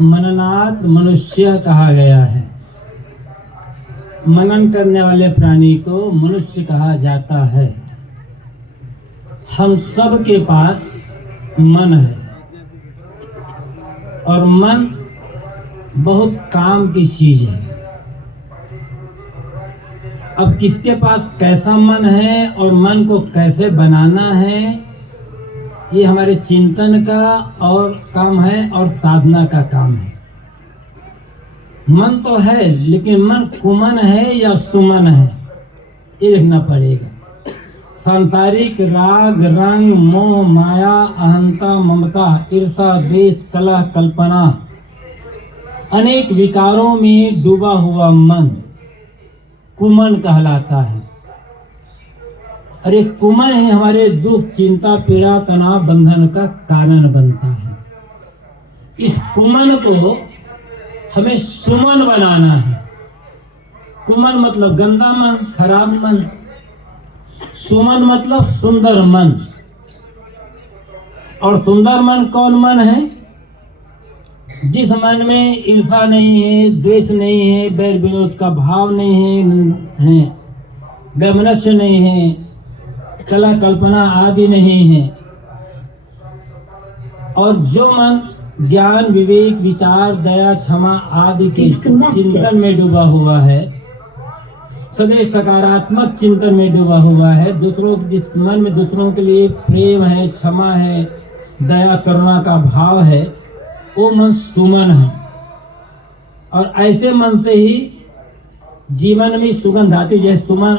मननात् मनुष्य कहा गया है। मनन करने वाले प्राणी को मनुष्य कहा जाता है। हम सब के पास मन है और मन बहुत काम की चीज है। अब किसके पास कैसा मन है और मन को कैसे बनाना है, ये हमारे चिंतन का और काम है और साधना का काम है। मन तो है, लेकिन मन कुमन है या सुमन है, ये देखना पड़ेगा। सांसारिक राग रंग मोह माया अहंता ममता ईर्षा द्वेष कलह कल्पना अनेक विकारों में डूबा हुआ मन कुमन कहलाता है। अरे कुमन ही हमारे दुख चिंता पीड़ा तनाव बंधन का कारण बनता है। इस कुमन को हमें सुमन बनाना है। कुमन मतलब गंदा मन, खराब मन। सुमन मतलब सुंदर मन। और सुंदर मन कौन मन है? जिस मन में ईर्षा नहीं है, द्वेष नहीं है, बैर विरोध का भाव नहीं है, वैमनस्य नहीं है, कला कल्पना आदि नहीं है, और जो मन ज्ञान विवेक विचार दया क्षमा आदि के चिंतन में डूबा हुआ है, सदैव सकारात्मक चिंतन में डूबा हुआ है, दूसरों जिस मन में दूसरों के लिए प्रेम है, क्षमा है, दया करुणा का भाव है, वो मन सुमन है। और ऐसे मन से ही जीवन में सुगंध आती। जैसे सुमन,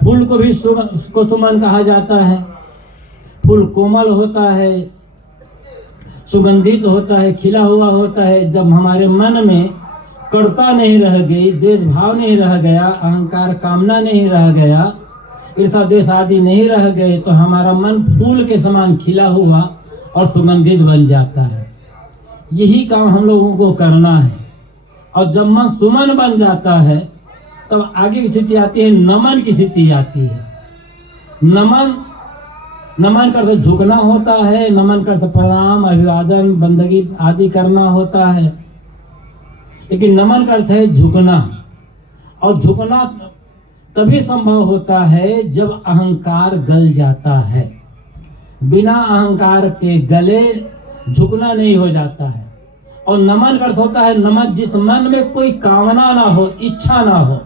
फूल को भी सुमन कहा जाता है। फूल कोमल होता है, सुगंधित होता है, खिला हुआ होता है। जब हमारे मन में कड़ता नहीं रह गई, द्वेष भाव नहीं रह गया, अहंकार कामना नहीं रह गया, ईर्षा द्वेष आदि नहीं रह गए, तो हमारा मन फूल के समान खिला हुआ और सुगंधित बन जाता है। यही काम हम लोगों को करना है। और जब मन सुमन बन जाता है, तब आगे की स्थिति आती है, नमन की स्थिति आती है। नमन कर से झुकना होता है, नमन कर से प्रणाम अभिवादन बंदगी आदि करना होता है। लेकिन नमन कर से झुकना, और झुकना तभी संभव होता है जब अहंकार गल जाता है। बिना अहंकार के गले झुकना नहीं हो जाता है। और नमन कर होता है, नमन जिस मन में कोई कामना ना हो, इच्छा ना हो,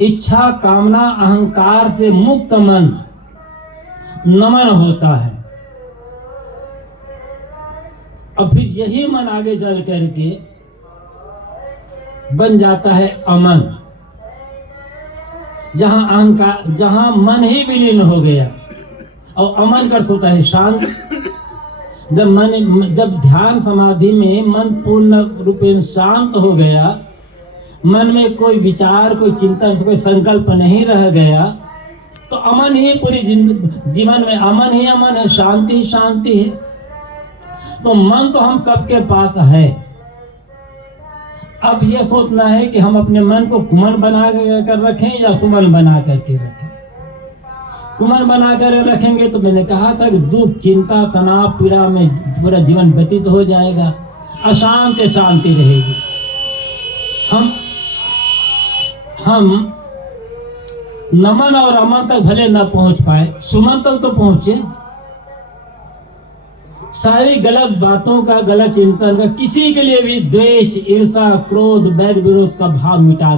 इच्छा कामना अहंकार से मुक्त मन नमन होता है। और फिर यही मन आगे चल करके बन जाता है अमन, जहां अहंकार, जहां मन ही विलीन हो गया। और अमन का अर्थ होता है शांत। जब ध्यान समाधि में मन पूर्ण रूप से शांत हो गया, मन में कोई विचार, कोई चिंतन, कोई संकल्प नहीं रह गया, तो अमन ही पूरी जीवन में अमन ही अमन है, शांति ही शांति है। तो मन तो हम सबके पास है। अब यह सोचना है कि हम अपने मन को कुमन बना कर रखें या सुमन बना करके रखें। कुमन बना कर रखेंगे तो मैंने कहा था कि दुख चिंता तनाव पीड़ा में पूरा जीवन व्यतीत हो जाएगा, अशांत शांति रहेगी। हम नमन और अमन तक भले न पहुंच पाए, सुमन तक तो पहुंचे। सारी गलत बातों का, गलत चिंतन का, किसी के लिए भी द्वेष ईर्षा क्रोध बैर विरोध का भाव मिटा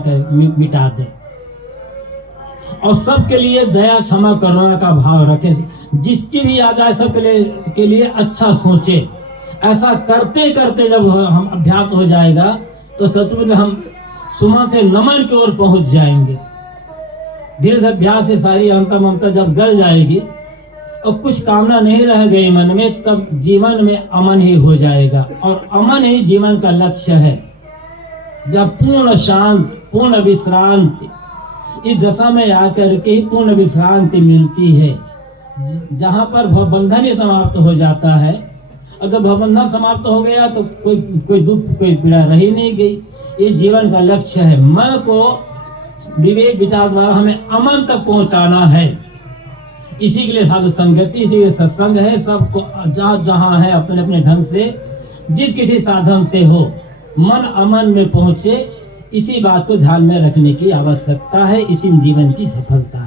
दे, और सबके लिए दया क्षमा करुणा का भाव रखे। जिसकी भी आ जाए सबके लिए अच्छा सोचे। ऐसा करते करते जब हम अभ्यास हो जाएगा, तो सचमुच हम सुमन से नमन की ओर पहुंच जाएंगे। धीरे धीरे अभ्यास से सारी अहंता ममता जब गल जाएगी और कुछ कामना नहीं रह गई मन में, तब जीवन में अमन ही हो जाएगा। और अमन ही जीवन का लक्ष्य है। जब पूर्ण शांत, पूर्ण विश्रांति, इस दशा में आकर के पूर्ण विश्रांति मिलती है, जहां पर भवबंधन ही समाप्त हो जाता है। अगर भवबंधन समाप्त हो गया तो कोई दुख, कोई पीड़ा रही नहीं गई। ये जीवन का लक्ष्य है। मन को विवेक विचार द्वारा हमें अमन तक पहुंचाना है। इसी के लिए साधु संगति, इसी सत्संग है। सबको जहाँ जहाँ है अपने अपने ढंग से जिस किसी साधन से हो, मन अमन में पहुंचे, इसी बात को ध्यान में रखने की आवश्यकता है। इसी में जीवन की सफलता